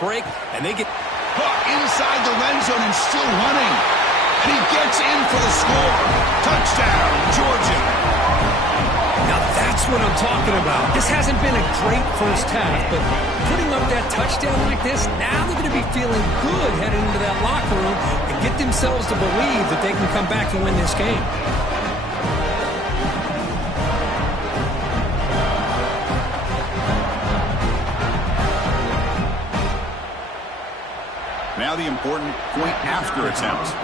break, and they get inside the red zone and still running. And he gets in for the score. Touchdown, Georgia. Now that's what I'm talking about. This hasn't been a great first half, but putting up that touchdown like this, now they're going to be feeling good heading into that locker room and get themselves to believe that they can come back and win this game. Now the important point after attempt.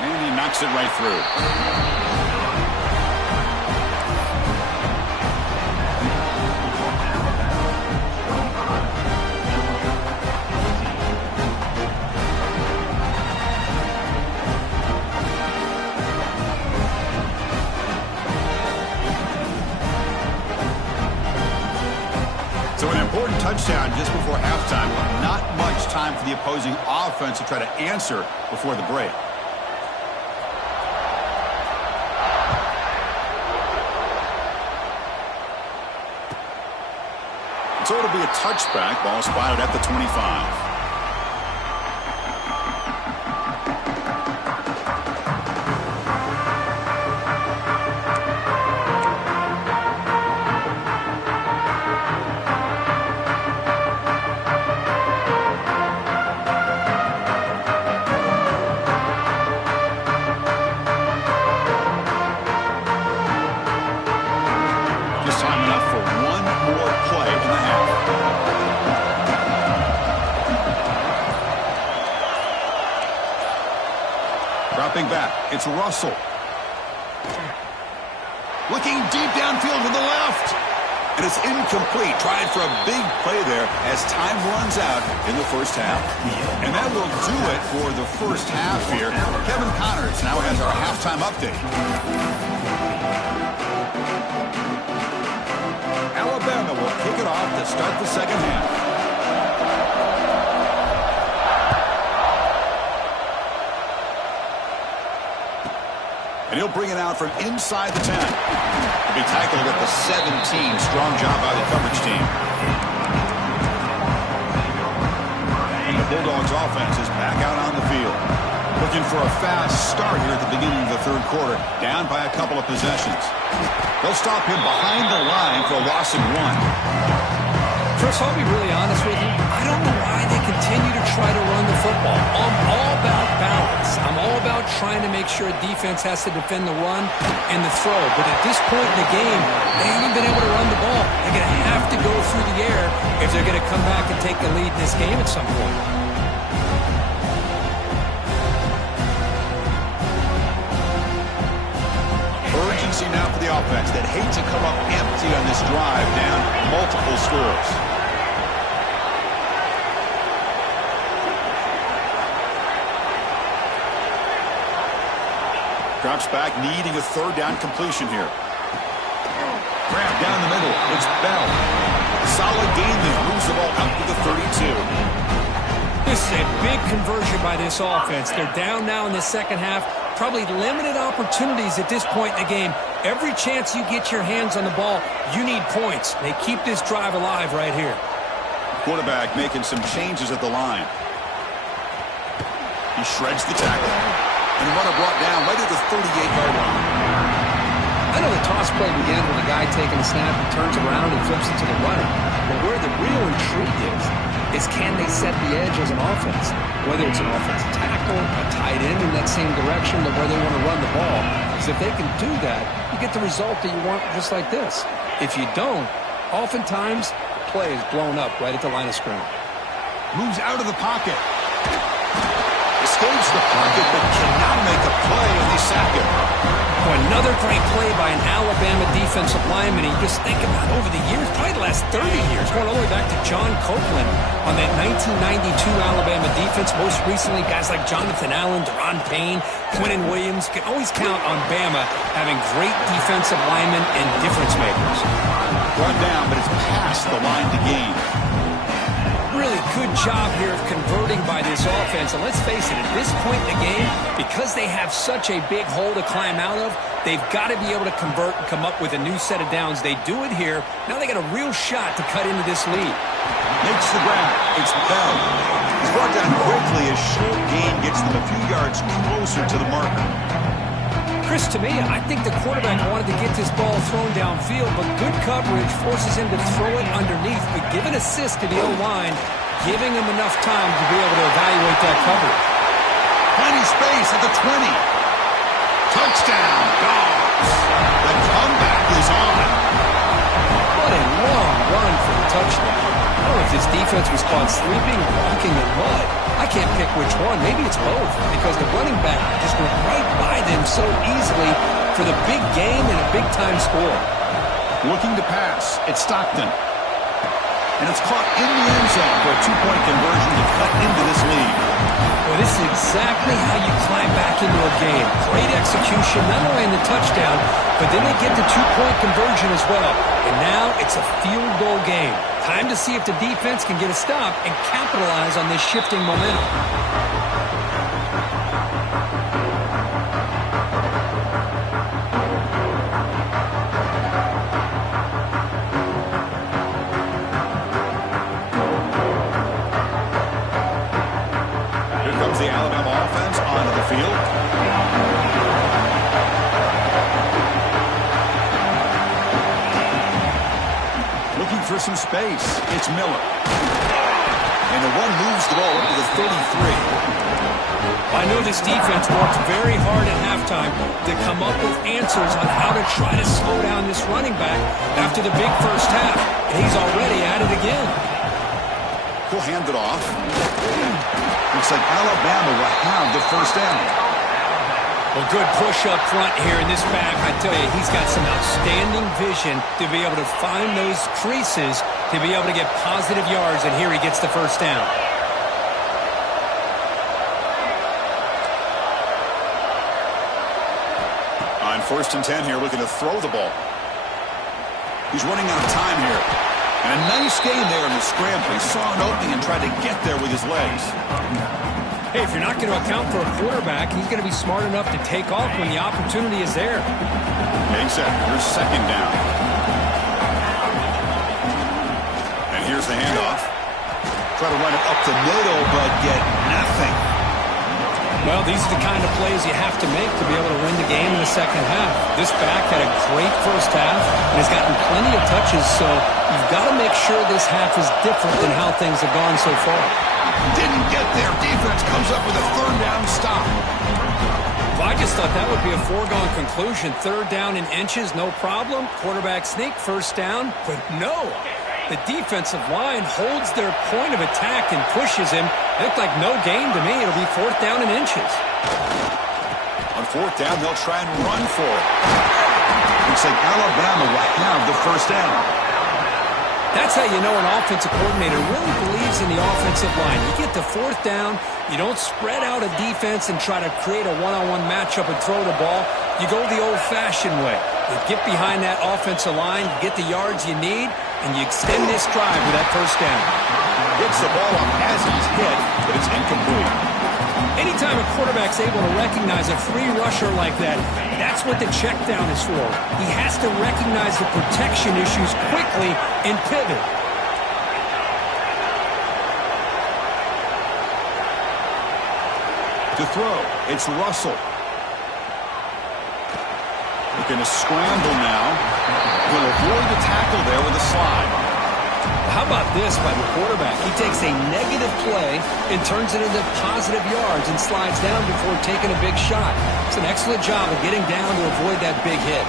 And he knocks it right through. So an important touchdown just before halftime. Not much time for the opposing offense to try to answer before the break. So it'll be a touchback. Ball spotted at the 25. Dropping back, it's Russell. Looking deep downfield to the left. And it's incomplete. Trying for a big play there as time runs out in the first half. And that will do it for the first half here. Kevin Connors now has our halftime update. Alabama will kick it off to start the second half. And he'll bring it out from inside the 10. He'll be tackled at the 17. Strong job by the coverage team. And the Bulldogs offense is back out on the field. Looking for a fast start here at the beginning of the third quarter. Down by a couple of possessions. They'll stop him behind the line for a loss of 1. Chris, I'll be really honest with you. I don't know why they continue to try to run the football. I'm all about balance. I'm all about trying to make sure defense has to defend the run and the throw. But at this point in the game, they haven't been able to run the ball. They're going to have to go through the air if they're going to come back and take the lead in this game at some point. Urgency now for the offense that hate to come up empty on this drive, down multiple scores. Drops back, needing a third down completion here. Grab down the middle. It's Bell. Solid gain there. Moves the ball out to the 32. This is a big conversion by this offense. They're down now in the second half. Probably limited opportunities at this point in the game. Every chance you get your hands on the ball, you need points. They keep this drive alive right here. Quarterback making some changes at the line. He shreds the tackle. And the runner brought down right at the 38-yard line. I know the toss play began with a guy taking a snap and turns around and flips it to the runner. But where the real intrigue is can they set the edge as an offense? Whether it's an offensive tackle, a tight end in that same direction, or where they want to run the ball. Because if they can do that, you get the result that you want just like this. If you don't, oftentimes the play is blown up right at the line of scrimmage. Moves out of the pocket. Escapes the pocket, but cannot make a play, and they sack him. Another great play by an Alabama defensive lineman. You just think about over the years, probably the last 30 years, going all the way back to John Copeland on that 1992 Alabama defense. Most recently, guys like Jonathan Allen, Deron Payne, Quentin Williams. You can always count on Bama having great defensive linemen and difference makers. Brought down, but it's past the line to gain. Really good job here of converting by this offense. And let's face it, at this point in the game, because they have such a big hole to climb out of, they've got to be able to convert and come up with a new set of downs. They do it here. Now they got a real shot to cut into this lead. Makes the grab. It's Bell. He's brought down quickly as short gain gets them a few yards closer to the marker. Chris, to me, I think the quarterback wanted to get this ball thrown downfield, but good coverage forces him to throw it underneath. But give an assist to the O-line, giving him enough time to be able to evaluate that coverage. Plenty space at the 20. Touchdown, Dogs. The comeback is on. What a long run for the touchdown. I don't know if this defense was caught sleeping or walking in mud. I can't pick which one. Maybe it's both, because the running back just went right by them so easily for the big game and a big-time score. Looking to pass. It's Stockton. And it's caught in the end zone for a two-point conversion to cut into this lead. Well, this is exactly how you climb back into a game. Great execution, not only in the touchdown, but then they get the two-point conversion as well. And now it's a field goal game. Time to see if the defense can get a stop and capitalize on this shifting momentum. Here comes the Alabama offense onto the field. Looking for some space. It's Miller. And the run moves the ball up to the 33. I know this defense worked very hard at halftime to come up with answers on how to try to slow down this running back after the big first half. And he's already at it again. He'll hand it off. Looks like Alabama will have the first down. Well, good push up front here in this back. I tell you, he's got some outstanding vision to be able to find those creases to be able to get positive yards, and here he gets the first down. On 1st and 10 here, looking to throw the ball. He's running out of time here. And a nice gain there in the scramble. He saw an opening and tried to get there with his legs. Hey, if you're not going to account for a quarterback, he's going to be smart enough to take off when the opportunity is there. Exactly. Here's second down. And here's the handoff. Try to run it up the middle, but get nothing. Well, these are the kind of plays you have to make to be able to win the game in the second half. This back had a great first half and has gotten plenty of touches, so you've got to make sure this half is different than how things have gone so far. Didn't get there. Defense comes up with a third down stop. Well, I just thought that would be a foregone conclusion. Third down in inches, no problem. Quarterback sneak, first down. But no, the defensive line holds their point of attack and pushes him. It looked like no gain to me. It'll be fourth down in inches. On fourth down, they'll try and run for it. Looks like Alabama will have the first down. That's how you know an offensive coordinator really believes in the offensive line. You get to fourth down, you don't spread out a defense and try to create a one-on-one matchup and throw the ball. You go the old-fashioned way. You get behind that offensive line, you get the yards you need, and you extend this drive with that first down. Gets the ball up as he's hit, but it's incomplete. Anytime a quarterback's able to recognize a free rusher like that, that's what the check down is for. He has to recognize the protection issues quickly and pivot. To throw, it's Russell. Looking to scramble now. He'll avoid the tackle there with a slide. How about this by the quarterback? He takes a negative play and turns it into positive yards and slides down before taking a big shot. It's an excellent job of getting down to avoid that big hit.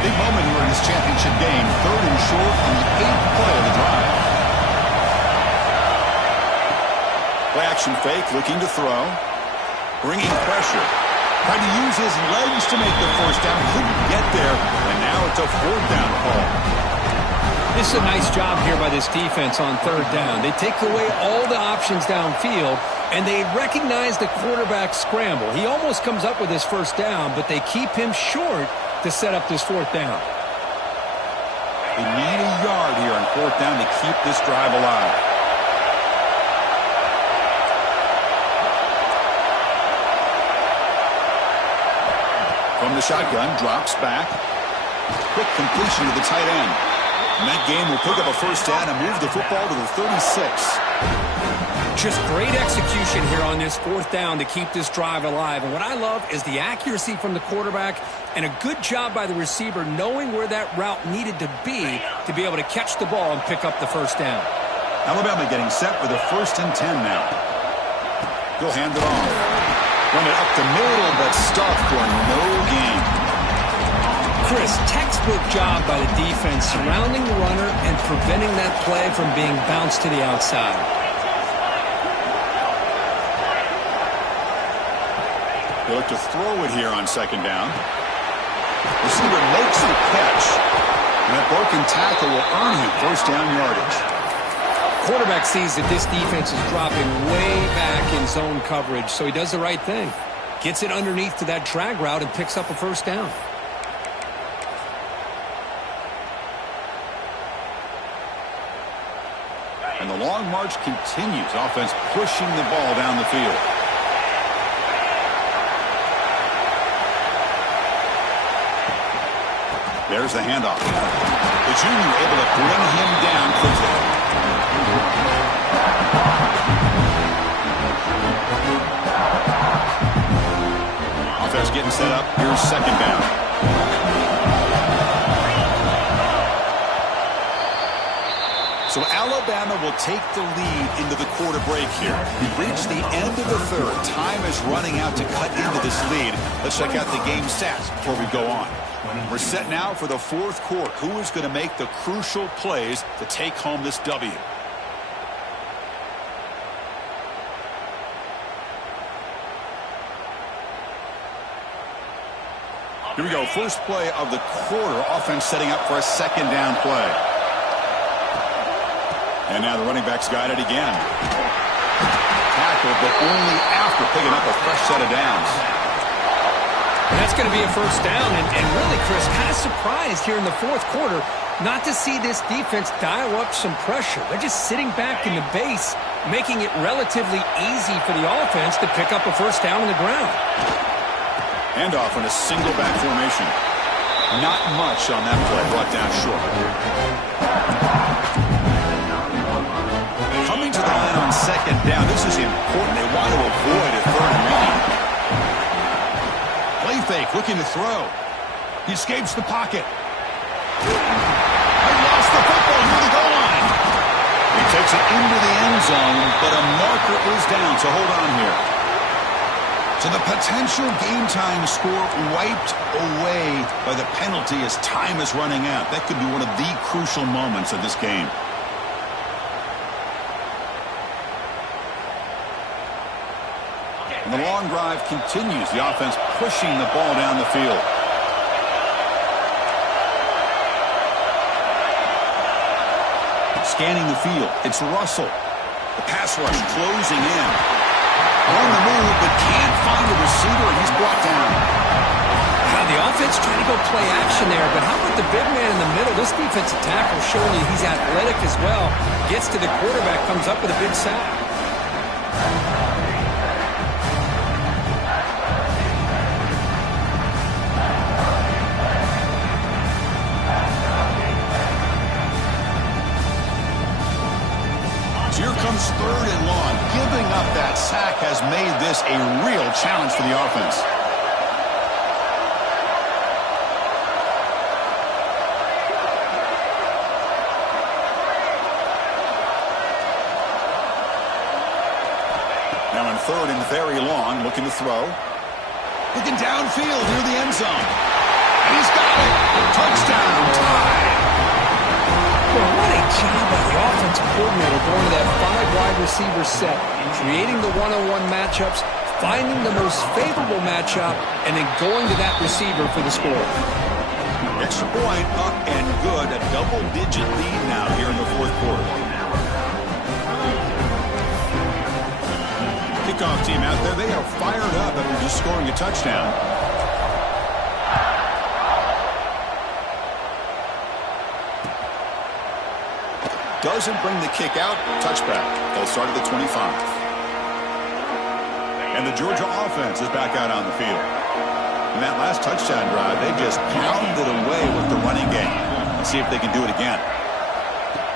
Big moment here in this championship game. Third and short on the 8th play of the drive. Play action fake, looking to throw. Bringing pressure. Tried to use his legs to make the first down. Couldn't get there. And now it's a fourth down call. This is a nice job here by this defense on third down. They take away all the options downfield, and they recognize the quarterback scramble. He almost comes up with his first down, but they keep him short to set up this fourth down. They need a yard here on fourth down to keep this drive alive. From the shotgun, drops back. Quick completion to the tight end. And that game will pick up a first down and move the football to the 36. Just great execution here on this fourth down to keep this drive alive. And what I love is the accuracy from the quarterback and a good job by the receiver knowing where that route needed to be able to catch the ball and pick up the first down. Alabama getting set for the 1st and 10 now. He'll hand it off. Run it up the middle, but stuffed for no gain. Chris, textbook job by the defense surrounding the runner and preventing that play from being bounced to the outside. They look to throw it here on second down. Receiver makes the catch, and that broken tackle will earn him first down yardage. Quarterback sees that this defense is dropping way back in zone coverage, so he does the right thing. Gets it underneath to that drag route and picks up a first down. And the long march continues. Offense pushing the ball down the field. There's the handoff. The junior able to bring him down quickly. Offense getting set up. Here's second down. So Alabama will take the lead into the quarter break here. We've reached the end of the third. Time is running out to cut into this lead. Let's check out the game stats before we go on. We're set now for the fourth quarter. Who is going to make the crucial plays to take home this W? Here we go. First play of the quarter. Offense setting up for a second down play. And now the running back's got it again. Tackle, but only after picking up a fresh set of downs. And that's going to be a first down. And really, Chris, kind of surprised here in the fourth quarter not to see this defense dial up some pressure. They're just sitting back in the base, making it relatively easy for the offense to pick up a first down on the ground. Handoff in a single back formation. Not much on that play, brought down short. Coming to the line on second down, this is important. They want to avoid a third and long. Play fake, looking to throw. He escapes the pocket. He lost the football near the goal line. He takes it into the end zone, but a marker is down, so hold on here. So the potential game-time score wiped away by the penalty as time is running out. That could be one of the crucial moments of this game. And the long drive continues. The offense pushing the ball down the field. Scanning the field. It's Russell. The pass rush closing in. On the move, but can't find a receiver, and he's brought down. Now, the offense trying to go play action there, but how about the big man in the middle? This defensive tackle showing you he's athletic as well. Gets to the quarterback, comes up with a big sack. Here comes third and long. Giving up that sack has made this a real challenge for the offense. Now in third and very long, looking to throw. Looking downfield near the end zone. And he's got it. Touchdown. Tie. Well, what a job by the offensive coordinator going to that 5-wide receiver set, creating the one-on-one matchups, finding the most favorable matchup, and then going to that receiver for the score. Extra point up and good. A double-digit lead now here in the fourth quarter. Kickoff team out there, they are fired up after just scoring a touchdown. Doesn't bring the kick out. Touchback. They'll start at the 25. And the Georgia offense is back out on the field. In that last touchdown drive, they just pounded away with the running game. Let's see if they can do it again.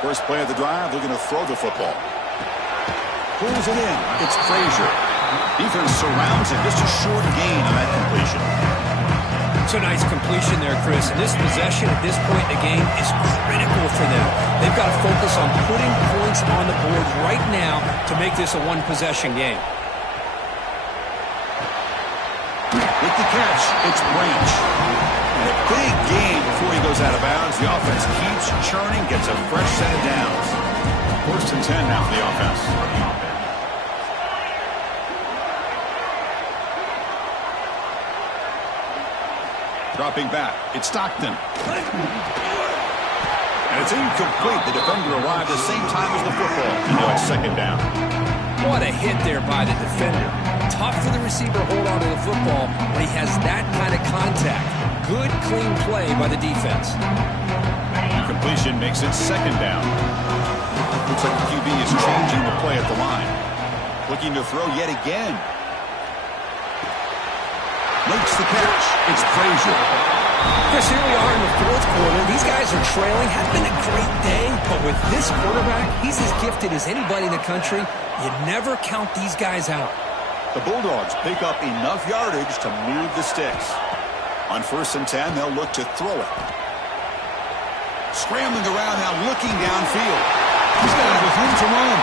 First play of the drive, they're going to throw the football. Pulls it in. It's Frazier. Defense surrounds it. Just a short gain on that completion. It's a nice completion there, Chris. And this possession at this point in the game is critical for them. They've got to focus on putting points on the board right now to make this a one-possession game. With the catch, it's Branch. And a big gain before he goes out of bounds. The offense keeps churning, gets a fresh set of downs. First and 10 now for the offense. Dropping back, it's Stockton. And it's incomplete. The defender arrived the same time as the football. And now it's second down. What a hit there by the defender. Tough for the receiver to hold on to the football when he has that kind of contact. Good, clean play by the defense. Completion makes it second down. Looks like the QB is changing the play at the line. Looking to throw yet again. Makes the catch. It's Frazier. Chris, here we are in the fourth quarter. These guys are trailing. Had been a great day, but with this quarterback, he's as gifted as anybody in the country. You never count these guys out. The Bulldogs pick up enough yardage to move the sticks. On first and 10, they'll look to throw it. Scrambling around now, looking downfield. He's got it with room to run.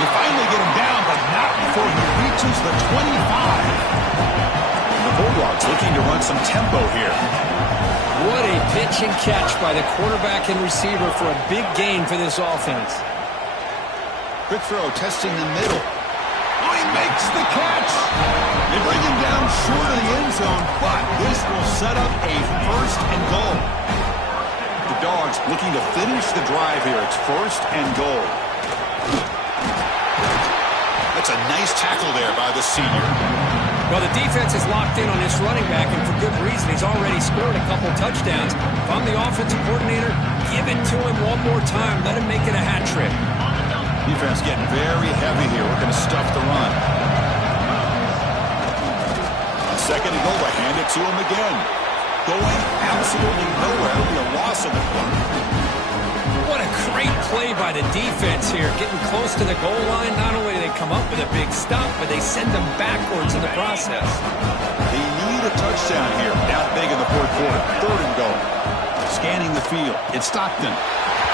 They finally get him down, but not before he reaches the 25. The Bulldogs looking to run some tempo here. What a pitch and catch by the quarterback and receiver for a big gain for this offense. Quick throw, testing the middle. Oh, he makes the catch. They bring him down short of the end zone, but this will set up a first and goal. The Dogs looking to finish the drive here. It's first and goal. That's a nice tackle there by the senior. Well, the defense is locked in on this running back, and for good reason. He's already scored a couple touchdowns. If I'm the offensive coordinator, give it to him one more time. Let him make it a hat trick. Defense getting very heavy here. We're going to stuff the run. On second and goal, I hand it to him again. Going absolutely nowhere. It'll be a loss of the play. What a great play by the defense here. Getting close to the goal line. Not only do they come up with a big stop, but they send them backwards in the process. They need a touchdown here. Down big in the fourth quarter. Third and goal. Scanning the field. It's Stockton.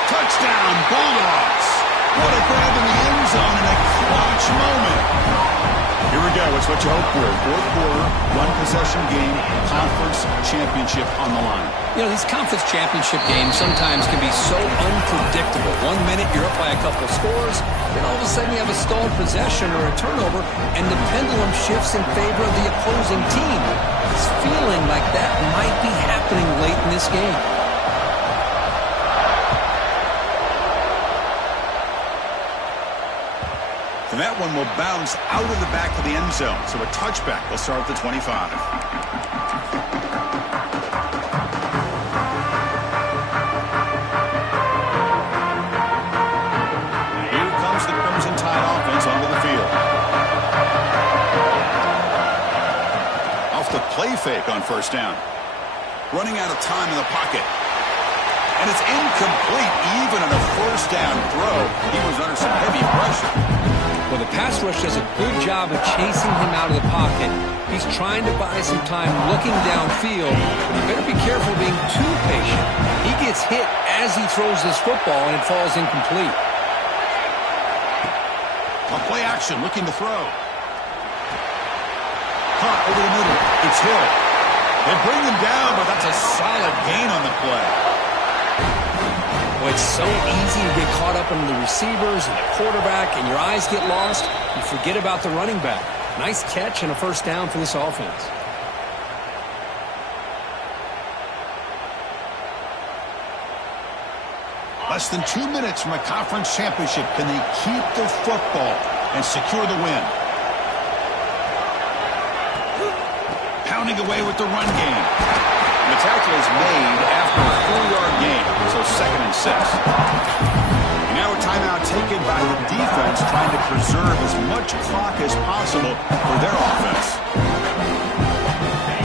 Touchdown, Bulldogs. What a grab in the end zone in a clutch moment. Here we go. It's what you hope for. Fourth quarter, one-possession game, conference championship on the line. You know, these conference championship games sometimes can be so unpredictable. 1 minute you're up by a couple scores, then all of a sudden you have a stalled possession or a turnover, and the pendulum shifts in favor of the opposing team. It's feeling like that might be happening late in this game. And that one will bounce out of the back of the end zone. So a touchback. They'll start at the 25. Here comes the Crimson Tide offense onto the field. Off the play fake on first down. Running out of time in the pocket. And it's incomplete even on a first down throw. He was under some heavy pressure. Well, the pass rush does a good job of chasing him out of the pocket. He's trying to buy some time looking downfield, but you better be careful being too patient. He gets hit as he throws this football, and it falls incomplete. On play action, looking to throw. Caught over the middle. It's Hill. They bring him down, but that's a solid gain on the play. Well, it's so easy to get caught up in the receivers and the quarterback, and your eyes get lost. You forget about the running back. Nice catch and a first down for this offense. Less than 2 minutes from a conference championship. Can they keep the football and secure the win? Pounding away with the run game. The tackle is made after a 4-yard gain, so 2nd and 6. And now a timeout taken by the defense, trying to preserve as much clock as possible for their offense.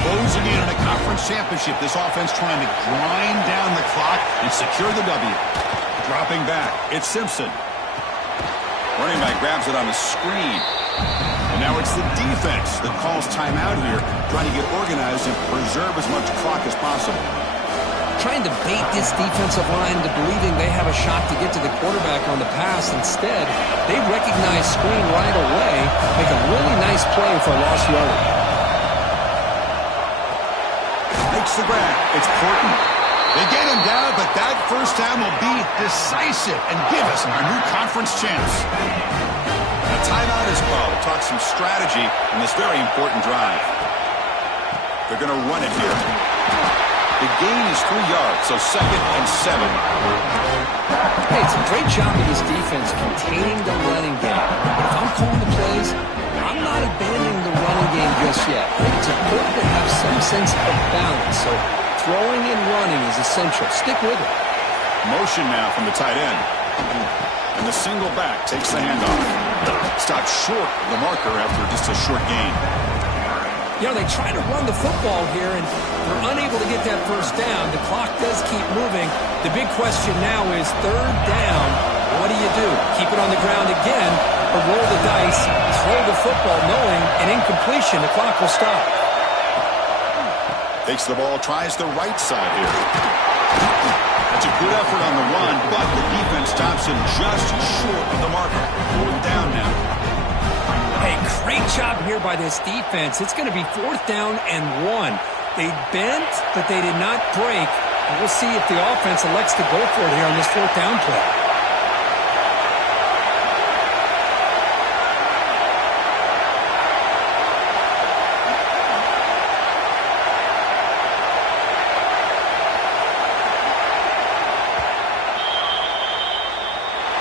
Closing in on a conference championship, this offense trying to grind down the clock and secure the W. Dropping back, it's Simpson. Running back grabs it on the screen. And now it's the defense that calls timeout here, trying to get organized and preserve as much clock as possible. Trying to bait this defensive line into believing they have a shot to get to the quarterback on the pass. Instead, they recognize screen right away, make a really nice play for a lost yardage. Makes the grab. It's Porton. They get him down, but that first down will be decisive and give us our new conference chance. A timeout is called to talk some strategy in this very important drive. They're going to run it here. The gain is 3 yards, so 2nd and 7. Hey, it's a great job of this defense containing the running game. But if I'm calling the plays, I'm not abandoning the running game just yet. I think it's important to have some sense of balance. So throwing and running is essential. Stick with it. Motion now from the tight end. And the single back takes the handoff. Stopped short of the marker after just a short gain. You know, they try to run the football here, and they're unable to get that first down. The clock does keep moving. The big question now is 3rd down. What do? Keep it on the ground again, or roll the dice, throw the football, knowing an incompletion, the clock will stop. Takes the ball, tries the right side here. That's a good effort on the run, but the defense stops him just short of the marker. 4th down now. Hey, great job here by this defense. It's going to be 4th down and 1. They bent, but they did not break. And we'll see if the offense elects to go for it here on this 4th down play.